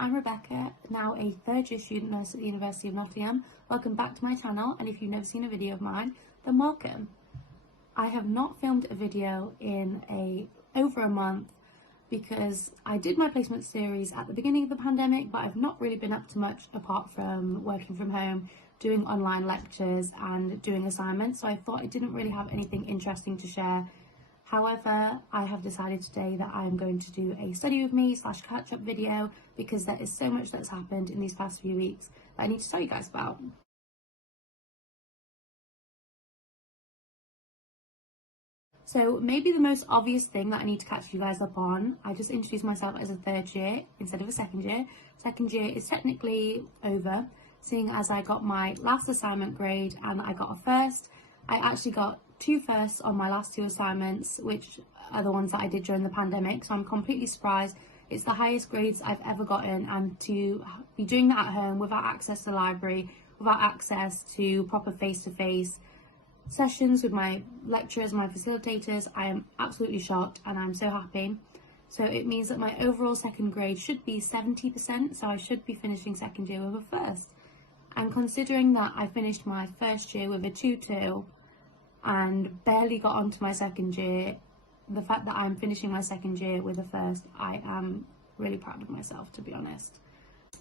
I'm Rebecca, now a third year student nurse at the University of Nottingham. Welcome back to my channel, and if you've never seen a video of mine, then welcome. I have not filmed a video in over a month because I did my placement series at the beginning of the pandemic, but I've not really been up to much apart from working from home, doing online lectures and doing assignments, so I thought I didn't really have anything interesting to share. However, I have decided today that I am going to do a study with me / catch up video because there is so much that's happened in these past few weeks that I need to tell you guys about. So maybe the most obvious thing that I need to catch you guys up on, I just introduced myself as a third year instead of a second year. Second year is technically over, seeing as I got my last assignment grade and I got a first. I actually got 2 firsts on my last 2 assignments, which are the ones that I did during the pandemic, so I'm completely surprised. It's the highest grades I've ever gotten, and to be doing that at home without access to the library, without access to proper face-to-face sessions with my lecturers, my facilitators, I am absolutely shocked and I'm so happy. So it means that my overall second grade should be 70%, so I should be finishing second year with a first. And considering that I finished my first year with a 2-2 and barely got onto my second year, the fact that I'm finishing my second year with a first, I am really proud of myself, to be honest.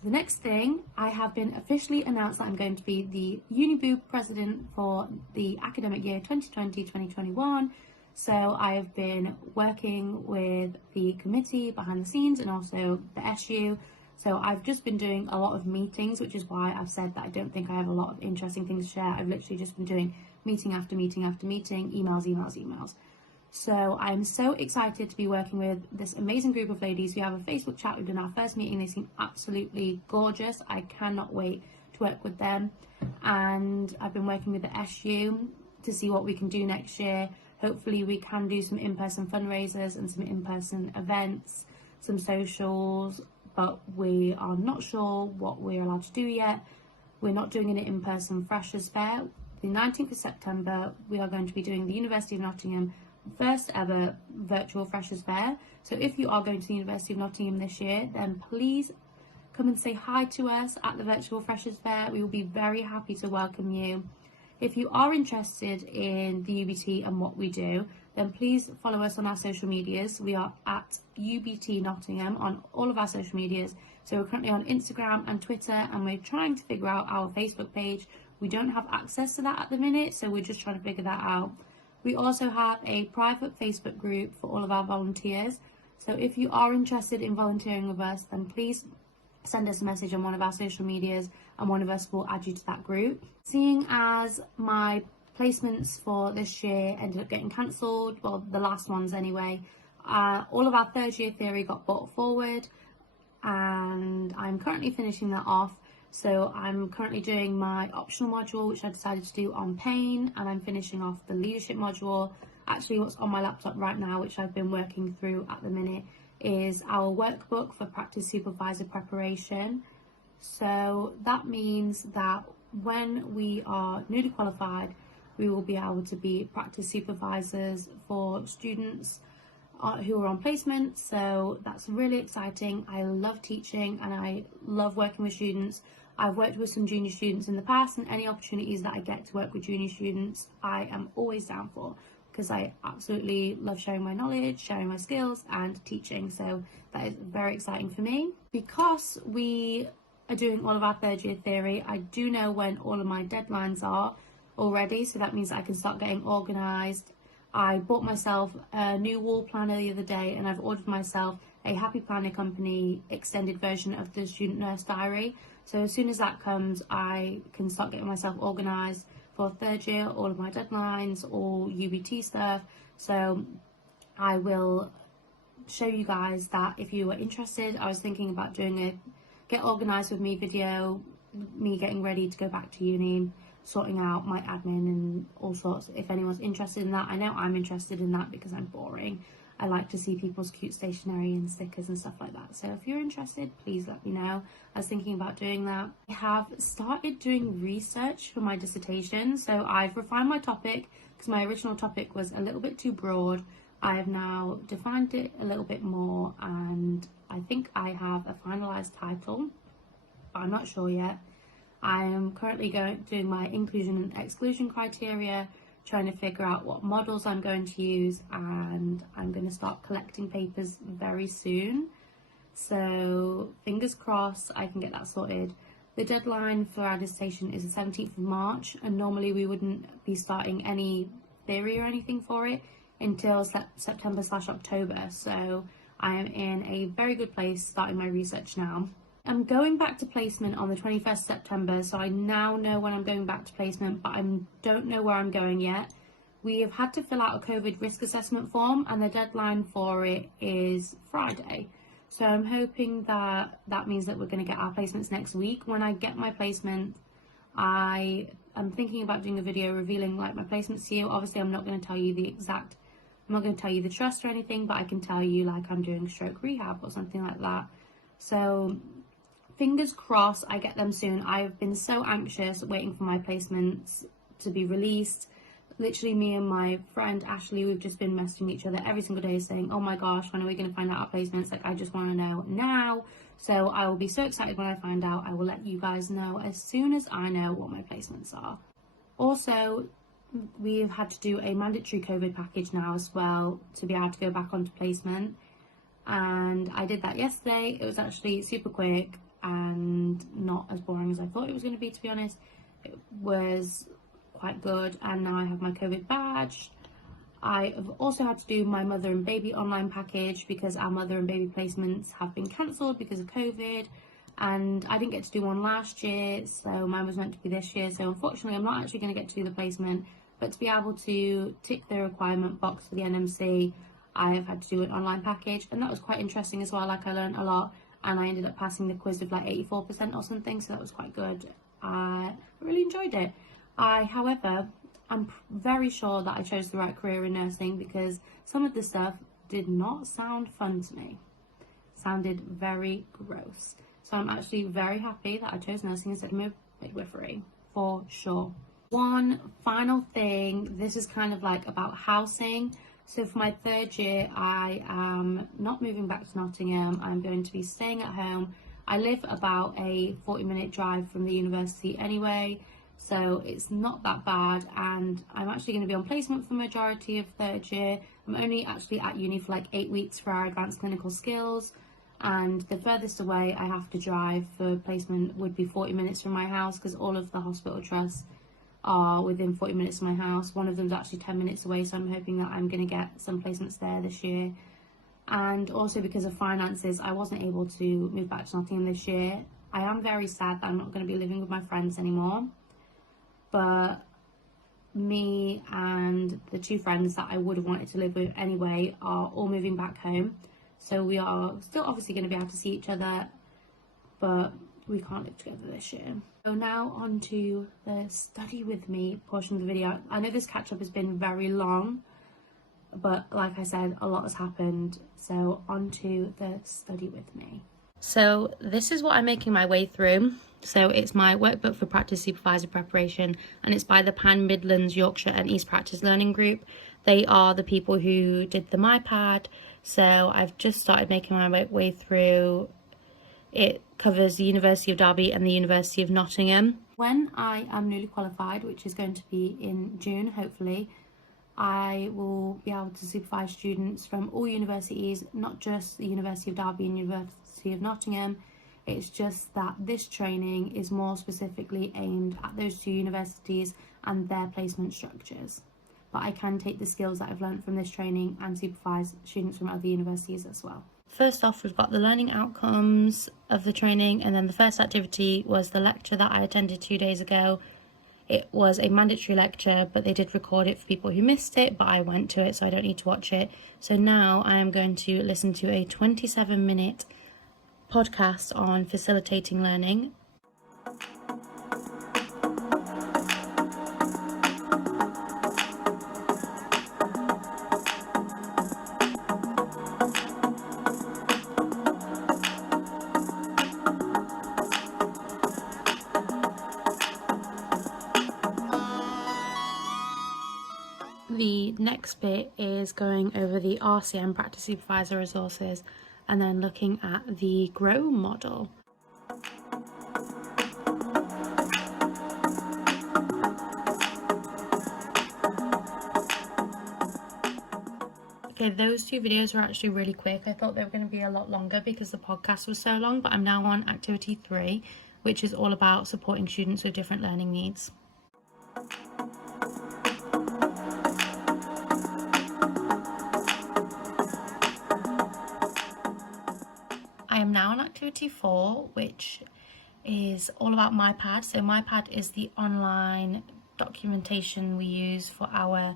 The next thing, I have been officially announced that I'm going to be the UniBoo president for the academic year 2020-2021. So I've been working with the committee behind the scenes and also the SU. So I've just been doing a lot of meetings, which is why I've said that I don't think I have a lot of interesting things to share. I've literally just been doing meeting after meeting after meeting, emails. So I'm so excited to be working with this amazing group of ladies. We have a Facebook chat. We've done our first meeting. They seem absolutely gorgeous. I cannot wait to work with them. And I've been working with the SU to see what we can do next year. Hopefully we can do some in-person fundraisers and some in-person events, some socials, but we are not sure what we're allowed to do yet. We're not doing an in-person freshers fair. The 19th of September, we are going to be doing the University of Nottingham first ever virtual freshers fair. So if you are going to the University of Nottingham this year, then please come and say hi to us at the virtual freshers fair. We will be very happy to welcome you. If you are interested in the UBT and what we do, then please follow us on our social medias. We are at UBT Nottingham on all of our social medias. So we're currently on Instagram and Twitter, and we're trying to figure out our Facebook page. We don't have access to that at the minute, so we're just trying to figure that out. We also have a private Facebook group for all of our volunteers. So if you are interested in volunteering with us, then please send us a message on one of our social medias and one of us will add you to that group. Seeing as my placements for this year ended up getting cancelled, well, the last ones anyway, all of our third year theory got brought forward and I'm currently finishing that off. So I'm currently doing my optional module, which I decided to do on pain, and I'm finishing off the leadership module. Actually, what's on my laptop right now, which I've been working through at the minute, is our workbook for practice supervisor preparation. So that means that when we are newly qualified, we will be able to be practice supervisors for students who are on placement. So that's really exciting. I love teaching and I love working with students. I've worked with some junior students in the past, and any opportunities that I get to work with junior students, I am always down for, because I absolutely love sharing my knowledge, sharing my skills and teaching. So that is very exciting for me. Because we are doing all of our third year theory, I do know when all of my deadlines are already, so that means I can start getting organised. I bought myself a new wall planner the other day, and I've ordered myself a Happy Planner Company extended version of the student nurse diary. So as soon as that comes, I can start getting myself organised for third year, all of my deadlines, all UBT stuff. So I will show you guys that if you are interested. I was thinking about doing a get organised with me video, me getting ready to go back to uni, sorting out my admin and all sorts. If anyone's interested in that, I know I'm interested in that because I'm boring. I like to see people's cute stationery and stickers and stuff like that. So if you're interested, please let me know. I was thinking about doing that. I have started doing research for my dissertation. So I've refined my topic because my original topic was a little bit too broad. I have now defined it a little bit more and I think I have a finalised title, but I'm not sure yet. I am currently doing my inclusion and exclusion criteria, trying to figure out what models I'm going to use, and I'm going to start collecting papers very soon. So fingers crossed I can get that sorted. The deadline for our dissertation is the 17th of March, and normally we wouldn't be starting any theory or anything for it until September/October. So I am in a very good place starting my research now. I'm going back to placement on the 21st September, so I now know when I'm going back to placement, but I don't know where I'm going yet. We have had to fill out a COVID risk assessment form, and the deadline for it is Friday. So I'm hoping that that means that we're going to get our placements next week. When I get my placement, I am thinking about doing a video revealing like my placements to you. Obviously, I'm not going to tell you I'm not going to tell you the trust or anything, but I can tell you like I'm doing stroke rehab or something like that. So fingers crossed I get them soon. I've been so anxious waiting for my placements to be released. Literally, me and my friend Ashley, we've just been messaging each other every single day saying, oh my gosh, when are we going to find out our placements? Like, I just want to know now. So I will be so excited when I find out. I will let you guys know as soon as I know what my placements are. Also, we've had to do a mandatory COVID package now as well to be able to go back onto placement. And I did that yesterday. It was actually super quick and not as boring as I thought it was going to be, to be honest. It was quite good, and now I have my COVID badge. I have also had to do my mother and baby online package because our mother and baby placements have been cancelled because of COVID, and I didn't get to do one last year, so mine was meant to be this year. So unfortunately I'm not actually going to get to do the placement, but to be able to tick the requirement box for the NMC, I have had to do an online package, and that was quite interesting as well. Like, I learned a lot, and I ended up passing the quiz with like 84% or something, so that was quite good. I really enjoyed it. However, I'm very sure that I chose the right career in nursing because some of the stuff did not sound fun to me. Sounded very gross. So I'm actually very happy that I chose nursing instead of midwifery, for sure. One final thing, this is kind of like about housing. So for my third year, I am not moving back to Nottingham. I'm going to be staying at home. I live about a 40-minute drive from the university anyway, so it's not that bad, and I'm actually going to be on placement for the majority of third year. I'm only actually at uni for like 8 weeks for our advanced clinical skills, and the furthest away I have to drive for placement would be 40 minutes from my house because all of the hospital trusts are within 40 minutes of my house. One of them's actually 10 minutes away, so I'm hoping that I'm going to get some placements there this year. And also because of finances, I wasn't able to move back to Nottingham this year. I am very sad that I'm not going to be living with my friends anymore, but me and the two friends that I would have wanted to live with anyway are all moving back home, so we are still obviously going to be able to see each other, but we can't live together this year. So now on to the study with me portion of the video. I know this catch up has been very long, but like I said, a lot has happened, so on to the study with me. So this is what I'm making my way through. So it's my workbook for practice supervisor preparation, and it's by the Pan Midlands, Yorkshire and East Practice Learning Group. They are the people who did the MyPad. So I've just started making my way through. It covers the University of Derby and the University of Nottingham. When I am newly qualified, which is going to be in June hopefully, I will be able to supervise students from all universities, not just the University of Derby and University of Nottingham. It's just that this training is more specifically aimed at those two universities and their placement structures. But I can take the skills that I've learned from this training and supervise students from other universities as well. First off, we've got the learning outcomes of the training, and then the first activity was the lecture that I attended 2 days ago. It was a mandatory lecture, but they did record it for people who missed it, but I went to it, so I don't need to watch it. So now I am going to listen to a 27-minute podcast on facilitating learning. The next bit is going over the RCM practice supervisor resources, and then looking at the grow model. Okay, those two videos were actually really quick. I thought they were going to be a lot longer because the podcast was so long, but I'm now on activity 3, which is all about supporting students with different learning needs. I am now on activity 4, which is all about MyPad. So MyPad is the online documentation we use for our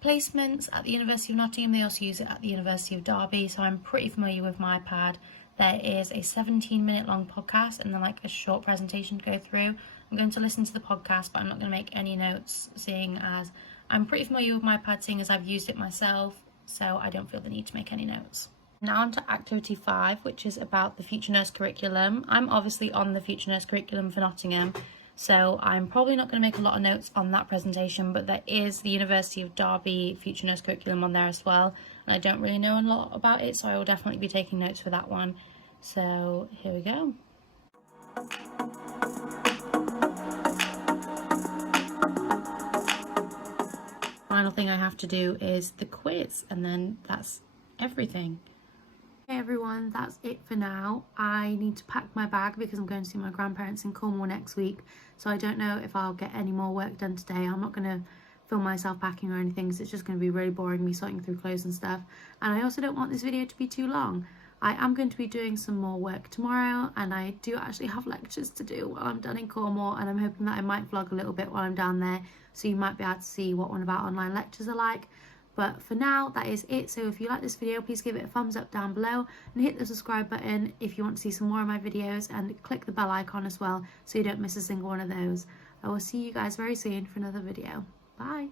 placements at the University of Nottingham. They also use it at the University of Derby, so I'm pretty familiar with MyPad. There is a 17-minute long podcast and then like a short presentation to go through. I'm going to listen to the podcast, but I'm not going to make any notes, seeing as I'm pretty familiar with MyPad, seeing as I've used it myself, so I don't feel the need to make any notes. Now on to activity 5, which is about the Future Nurse curriculum. I'm obviously on the Future Nurse curriculum for Nottingham, so I'm probably not going to make a lot of notes on that presentation, but there is the University of Derby Future Nurse curriculum on there as well, and I don't really know a lot about it, so I will definitely be taking notes for that one. So here we go. Final thing I have to do is the quiz, and then that's everything. Hey everyone, that's it for now. I need to pack my bag because I'm going to see my grandparents in Cornwall next week, so I don't know if I'll get any more work done today. I'm not going to film myself packing or anything, so it's just going to be really boring me sorting through clothes and stuff. And I also don't want this video to be too long. I am going to be doing some more work tomorrow, and I do actually have lectures to do while I'm done in Cornwall, and I'm hoping that I might vlog a little bit while I'm down there, so you might be able to see what one of our online lectures are like. But for now, that is it. So if you like this video, please give it a thumbs up down below and hit the subscribe button if you want to see some more of my videos, and click the bell icon as well so you don't miss a single one of those. I will see you guys very soon for another video. Bye.